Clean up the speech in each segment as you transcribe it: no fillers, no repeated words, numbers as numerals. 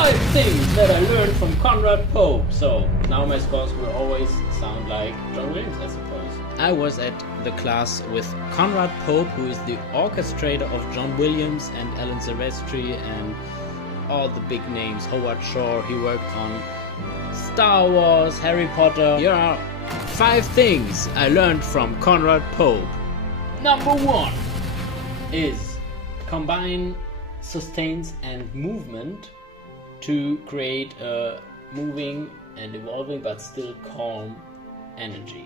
5 things that I learned from Conrad Pope. So now my scores will always sound like John Williams, I suppose. I was at the class with Conrad Pope, who is the orchestrator of John Williams and Alan Silvestri and all the big names. Howard Shore, he worked on Star Wars, Harry Potter. Here are 5 things I learned from Conrad Pope. Number 1 is combine sustains and movement to create a moving and evolving but still calm energy.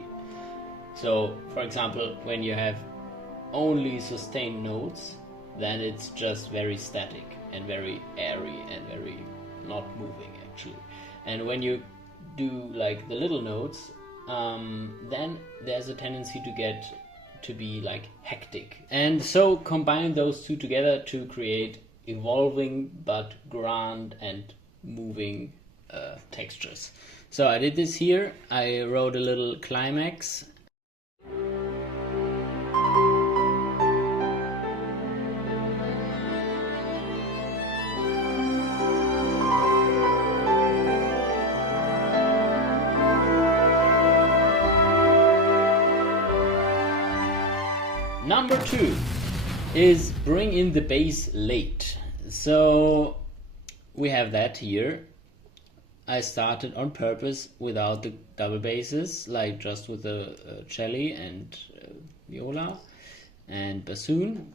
So, for example, when you have only sustained notes, then it's just very static and very airy and very not moving actually. And when you do like the little notes, then there's a tendency to be like hectic. And so combine those two together to create evolving but grand and moving textures. So I did this here. I wrote a little climax. Number 2 is bring in the bass late. So we have that here. I started on purpose without the double basses, like just with the cello and viola and bassoon.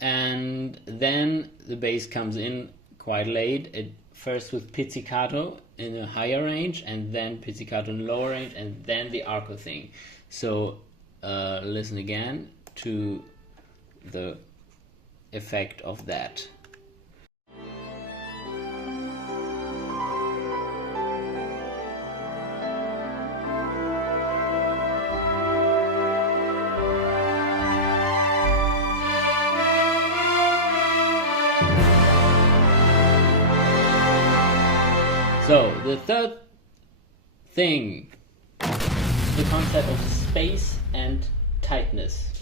And then the bass comes in quite late. First with pizzicato in a higher range, and then pizzicato in a lower range, and then the arco thing. So listen again to the effect of that. So the third thing, the concept of space and tightness.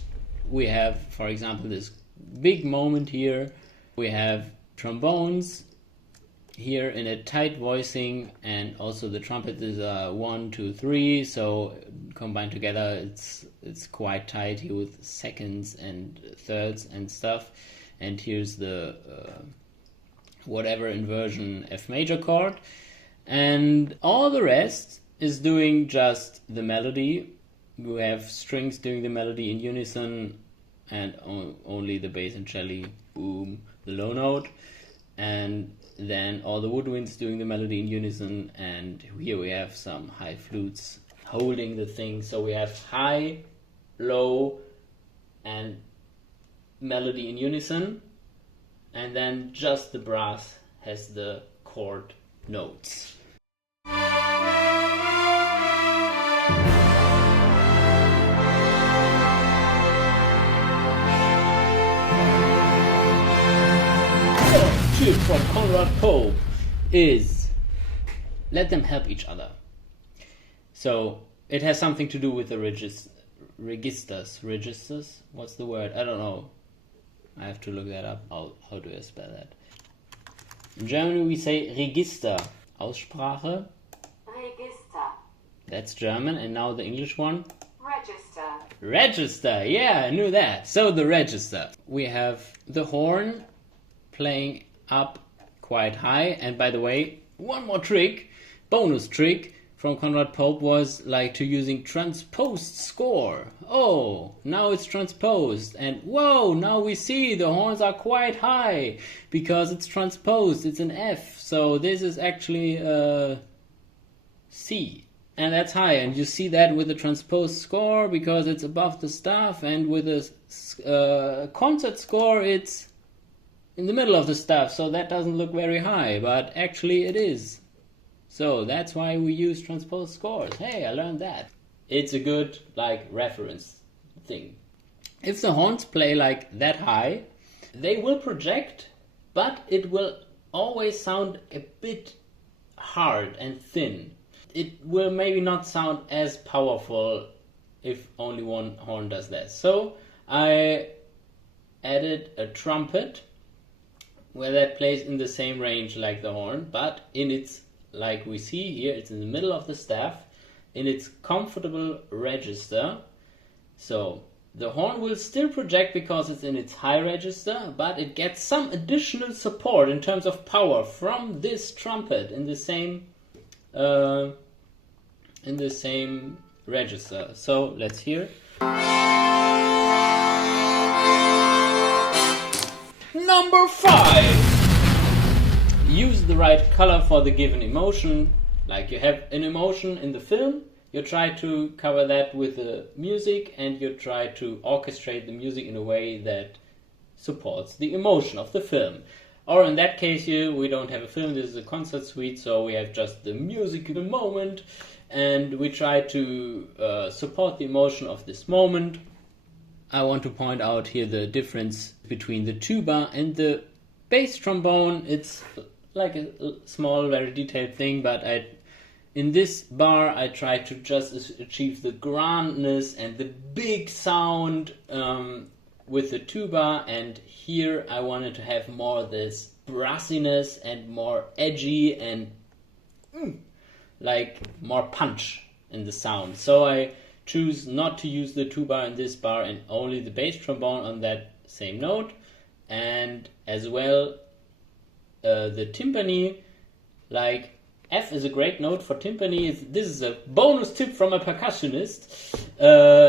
We have, for example, this big moment here. We have trombones here in a tight voicing, and also the trumpet is 1, 2, 3. So combined together, it's quite tight here with seconds and thirds and stuff. And here's the whatever inversion F major chord, and all the rest is doing just the melody. We have strings doing the melody in unison, and only the bass and cello, boom, the low note, and then all the woodwinds doing the melody in unison, and here we have some high flutes holding the thing. So we have high, low, and melody in unison, and then just the brass has the chord notes. Tip from Conrad Pope is let them help each other. So it has something to do with the registers. What's the word? I don't know. I have to look that up. How do I spell that? In German we say Register. Aussprache? Register. That's German. And now the English one? Register. Register. Yeah, I knew that. So the register. We have the horn playing up quite high. And by the way, one more trick, bonus trick from Conrad Pope was like to using transposed score. Oh, now it's transposed, and whoa, now we see the horns are quite high because it's transposed, it's an F. So this is actually a C, and that's high, and you see that with the transposed score because it's above the staff, and with a concert score it's in the middle of the staff, so that doesn't look very high, but actually it is. So that's why we use transposed scores. Hey, I learned that. It's a good like reference thing. If the horns play like that high, they will project, but it will always sound a bit hard and thin. It will maybe not sound as powerful if only one horn does that. So I added a trumpet where that plays in the same range like the horn, but in its, like we see here, it's in the middle of the staff, in its comfortable register. So the horn will still project because it's in its high register, but it gets some additional support in terms of power from this trumpet in the same register. So let's hear. Number 5. Use the right color for the given emotion. Like you have an emotion in the film, you try to cover that with the music, and you try to orchestrate the music in a way that supports the emotion of the film. Or in that case here, we don't have a film, this is a concert suite, so we have just the musical moment, and we try to support the emotion of this moment. I want to point out here the difference between the tuba and the bass trombone. It's like a small, very detailed thing, but in this bar I try to just achieve the grandness and the big sound with the tuba, and here I wanted to have more this brassiness and more edgy and like more punch in the sound. So I choose not to use the tuba in this bar and only the bass trombone on that same note. And as well the timpani, like F is a great note for timpani. This is a bonus tip from a percussionist.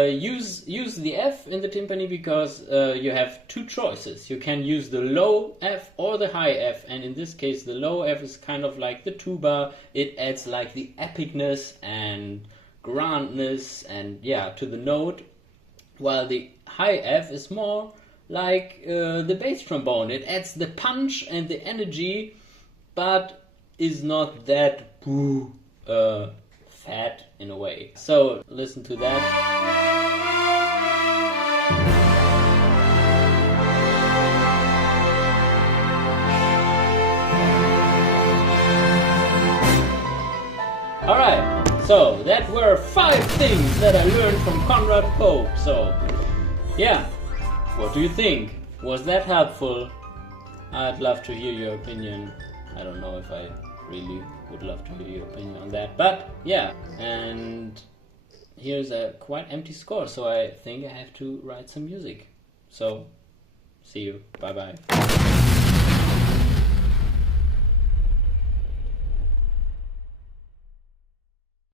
Use the F in the timpani because you have two choices. You can use the low F or the high F, and in this case the low F is kind of like the tuba. It adds like the epicness and grandness and to the note, while the high F is more like the bass trombone. It adds the punch and the energy, but is not that fat in a way. So listen to that. Alright, so that were 5 things that I learned from Conrad Pope. So what do you think? Was that helpful? I'd love to hear your opinion. I don't know if I really would love to hear your opinion on that, but and here's a quite empty score, so I think I have to write some music. So see you, bye bye.